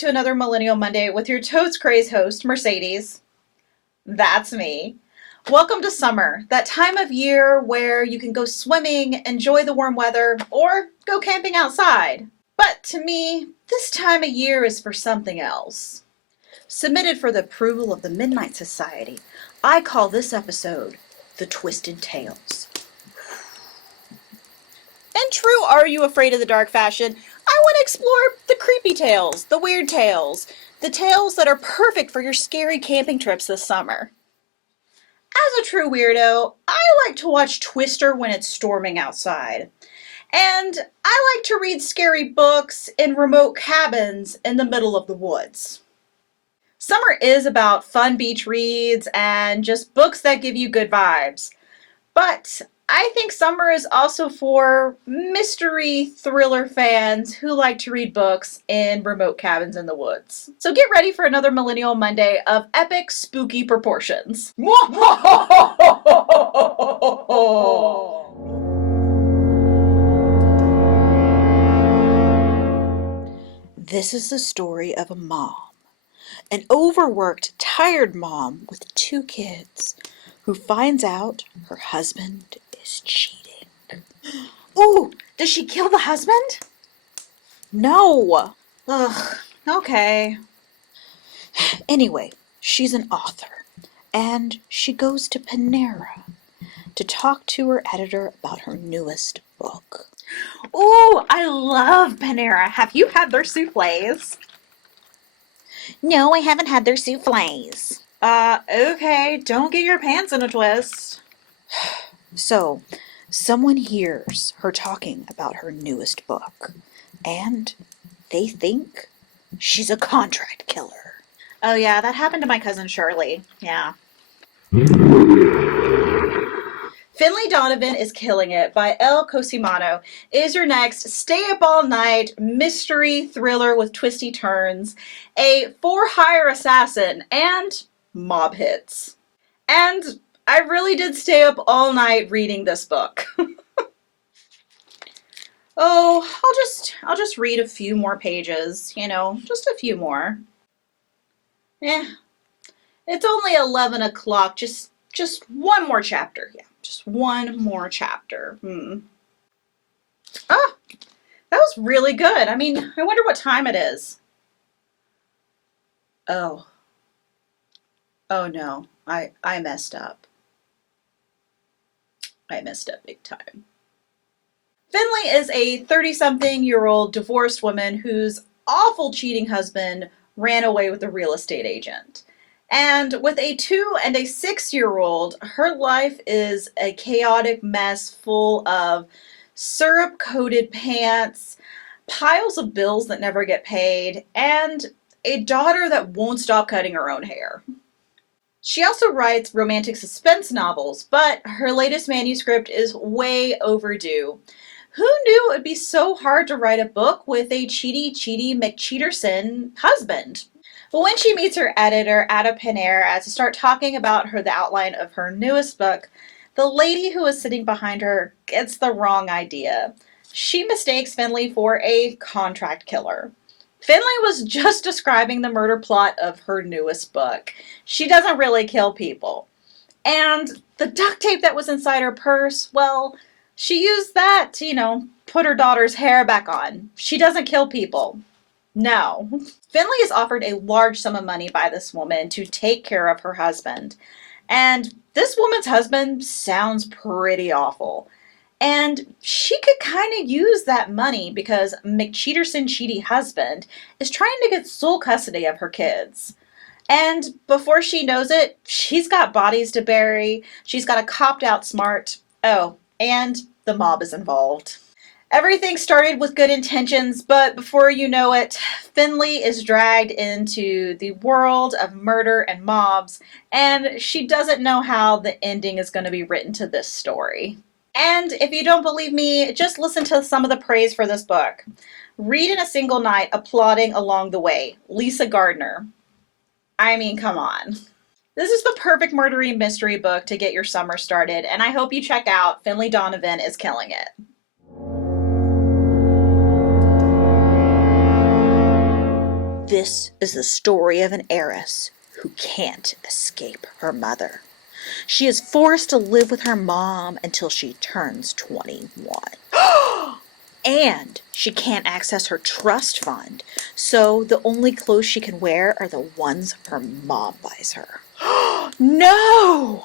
to another Millennial Monday with your Toads Craze host, Mercedes. That's me. Welcome to summer, that time of year where you can go swimming, enjoy the warm weather, or go camping outside. But to me, this time of year is for something else. Submitted for the approval of the Midnight Society, I call this episode The Twisted Tales. And true, are you afraid of the dark fashion? I want to explore the creepy tales, the weird tales, the tales that are perfect for your scary camping trips this summer. As a true weirdo, I like to watch Twister when it's storming outside. And I like to read scary books in remote cabins in the middle of the woods. Summer is about fun beach reads and just books that give you good vibes. But I think summer is also for mystery thriller fans who like to read books in remote cabins in the woods. So get ready for another Millennial Monday of epic, spooky proportions. This is the story of a mom, an overworked, tired mom with 2 kids who finds out her husband is cheating. Ooh, does she kill the husband? No. Ugh, okay. Anyway, she's an author, and she goes to Panera to talk to her editor about her newest book. Ooh, I love Panera. Have you had their soufflés? No, I haven't had their soufflés. Okay, don't get your pants in a twist. So, someone hears her talking about her newest book, and they think she's a contract killer. Oh yeah, that happened to my cousin Shirley. Yeah. Finley Donovan is Killing It by El Cosimano is your next stay-up-all-night mystery thriller with twisty turns, a for-hire assassin, and mob hits. And I really did stay up all night reading this book. Oh, I'll just read a few more pages, just a few more. It's only 11 o'clock, just one more chapter, yeah. Just one more chapter. Ah, that was really good. I mean, I wonder what time it is. Oh. Oh no, I messed up. I messed up big time. Finley is a 30-something-year-old divorced woman whose awful cheating husband ran away with a real estate agent. And with a 2 and a 6-year-old, her life is a chaotic mess full of syrup-coated pants, piles of bills that never get paid, and a daughter that won't stop cutting her own hair. She also writes romantic suspense novels, but her latest manuscript is way overdue. Who knew it would be so hard to write a book with a cheaty McCheaterson husband? But when she meets her editor at a Panera to start talking about the outline of her newest book, the lady who is sitting behind her gets the wrong idea. She mistakes Finley for a contract killer. Finley was just describing the murder plot of her newest book. She doesn't really kill people. And the duct tape that was inside her purse, well, she used that to, put her daughter's hair back on. She doesn't kill people. No. Finley is offered a large sum of money by this woman to take care of her husband. And this woman's husband sounds pretty awful. And she could kind of use that money because McCheaterson cheaty husband is trying to get sole custody of her kids. And before she knows it, she's got bodies to bury, she's got a copped out smart. Oh, and the mob is involved. Everything started with good intentions, but before you know it, Finley is dragged into the world of murder and mobs, and she doesn't know how the ending is going to be written to this story. And if you don't believe me, just listen to some of the praise for this book. Read in a single night, applauding along the way. Lisa Gardner. I mean, come on. This is the perfect murdery mystery book to get your summer started, and I hope you check out Finley Donovan is Killing It. This is the story of an heiress who can't escape her mother. She is forced to live with her mom until she turns 21. And she can't access her trust fund, so the only clothes she can wear are the ones her mom buys her. No!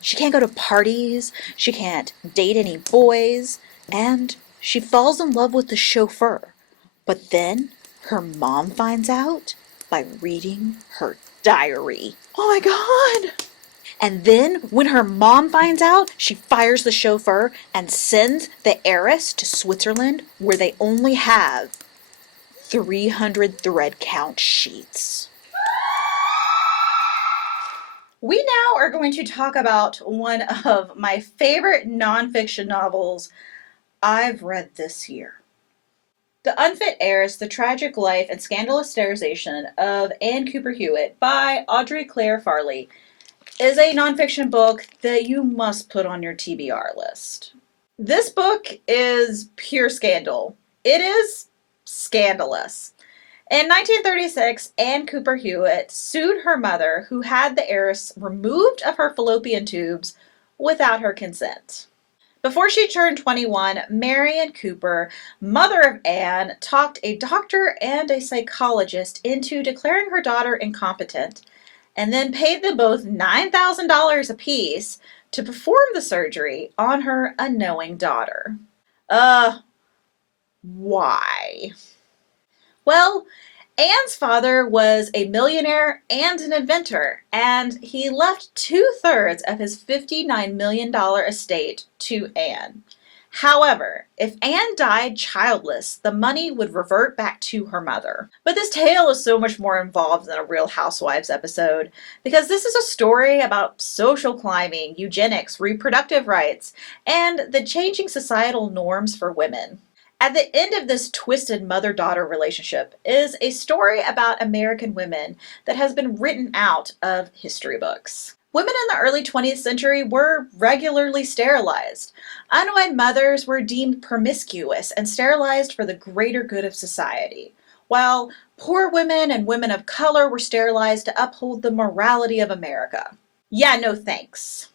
She can't go to parties, she can't date any boys, and she falls in love with the chauffeur. But then her mom finds out by reading her diary. Oh my God! And then when her mom finds out, she fires the chauffeur and sends the heiress to Switzerland, where they only have 300 thread count sheets. We now are going to talk about one of my favorite nonfiction novels I've read this year. The Unfit Heiress, The Tragic Life and Scandalous Sterilization of Anne Cooper Hewitt by Audrey Clare Farley is a nonfiction book that you must put on your TBR list. This book is pure scandal. It is scandalous. In 1936, Anne Cooper Hewitt sued her mother, who had the heiress removed of her fallopian tubes without her consent. Before she turned 21, Marion Cooper, mother of Anne, talked a doctor and a psychologist into declaring her daughter incompetent, and then paid them both $9,000 apiece to perform the surgery on her unknowing daughter. Why? Well, Anne's father was a millionaire and an inventor, and he left 2/3 of his $59 million estate to Anne. However, if Anne died childless, the money would revert back to her mother. But this tale is so much more involved than a Real Housewives episode, because this is a story about social climbing, eugenics, reproductive rights, and the changing societal norms for women. At the end of this twisted mother-daughter relationship is a story about American women that has been written out of history books. Women in the early 20th century were regularly sterilized. Unwed mothers were deemed promiscuous and sterilized for the greater good of society, while poor women and women of color were sterilized to uphold the morality of America. Yeah, no thanks.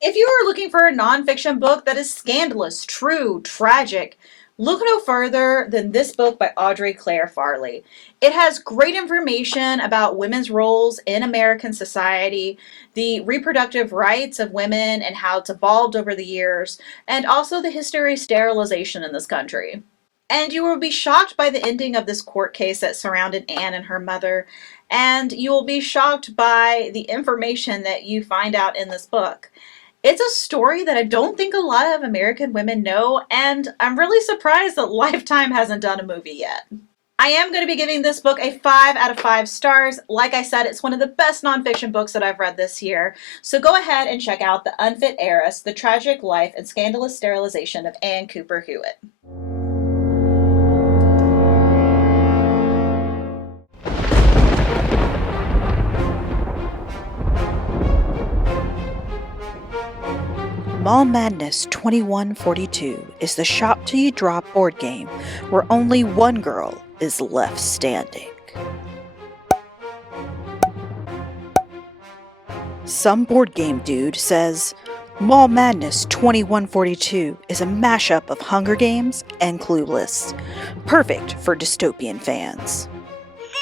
If you are looking for a nonfiction book that is scandalous, true, tragic, look no further than this book by Audrey Clare Farley. It has great information about women's roles in American society, the reproductive rights of women and how it's evolved over the years, and also the history of sterilization in this country. And you will be shocked by the ending of this court case that surrounded Anne and her mother, and you will be shocked by the information that you find out in this book. It's a story that I don't think a lot of American women know, and I'm really surprised that Lifetime hasn't done a movie yet. I am going to be giving this book a 5 out of 5 stars. Like I said, it's one of the best nonfiction books that I've read this year. So go ahead and check out The Unfit Heiress, The Tragic Life and Scandalous Sterilization of Anne Cooper Hewitt. Mall Madness 2142 is the shop till you drop board game where only one girl is left standing. Some board game dude says Mall Madness 2142 is a mashup of Hunger Games and Clueless, perfect for dystopian fans.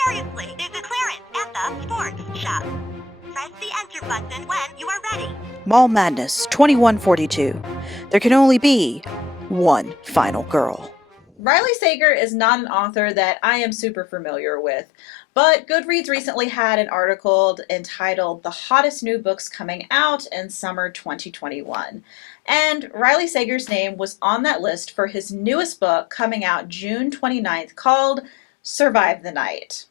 Seriously, there's a clearance at the sports shop. Press the enter button when you are ready. Mall Madness 2142. There can only be one final girl. Riley Sager is not an author that I am super familiar with, but Goodreads recently had an article entitled The Hottest New Books Coming Out in Summer 2021. And Riley Sager's name was on that list for his newest book coming out June 29th called Survive the Night.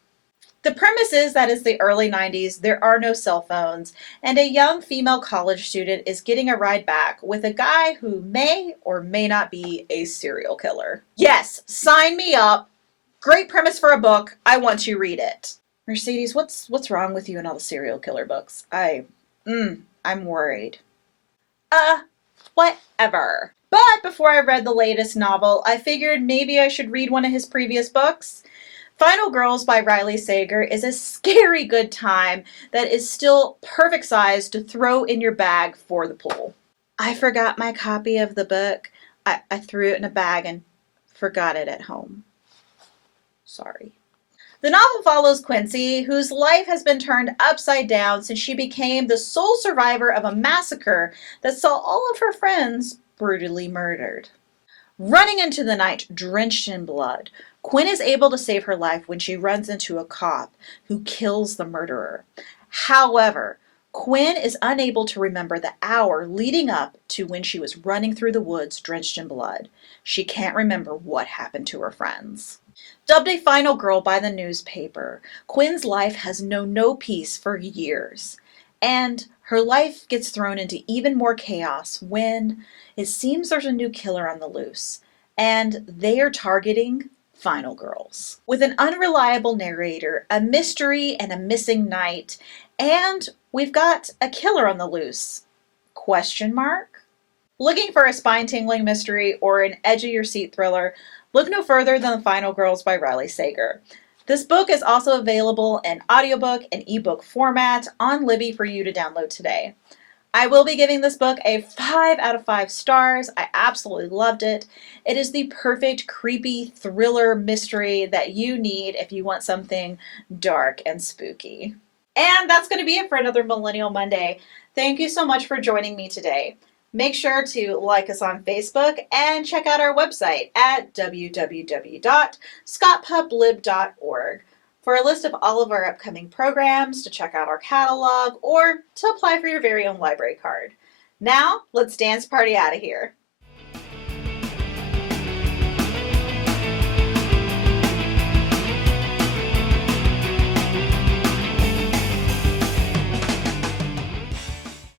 The premise is that it's the early 90s, there are no cell phones, and a young female college student is getting a ride back with a guy who may or may not be a serial killer. Yes, sign me up. Great premise for a book. I want to read it. Mercedes, what's wrong with you and all the serial killer books? I'm worried. Whatever. But before I read the latest novel, I figured maybe I should read one of his previous books. Final Girls by Riley Sager is a scary good time that is still perfect size to throw in your bag for the pool. I forgot my copy of the book. I threw it in a bag and forgot it at home. Sorry. The novel follows Quincy, whose life has been turned upside down since she became the sole survivor of a massacre that saw all of her friends brutally murdered. Running into the night drenched in blood, Quinn is able to save her life when she runs into a cop who kills the murderer. However, Quinn is unable to remember the hour leading up to when she was running through the woods drenched in blood. She can't remember what happened to her friends. Dubbed a final girl by the newspaper, Quinn's life has known no peace for years, and her life gets thrown into even more chaos when it seems there's a new killer on the loose, and they are targeting final girls. With an unreliable narrator, a mystery, and a missing night, and we've got a killer on the loose. Question mark? Looking for a spine-tingling mystery or an edge-of-your-seat thriller, look no further than The Final Girls by Riley Sager. This book is also available in audiobook and ebook format on Libby for you to download today. I will be giving this book a 5 out of 5 stars. I absolutely loved it. It is the perfect creepy thriller mystery that you need if you want something dark and spooky. And that's going to be it for another Millennial Monday. Thank you so much for joining me today. Make sure to like us on Facebook and check out our website at www.scottpublib.org for a list of all of our upcoming programs, to check out our catalog, or to apply for your very own library card. Now, let's dance party out of here.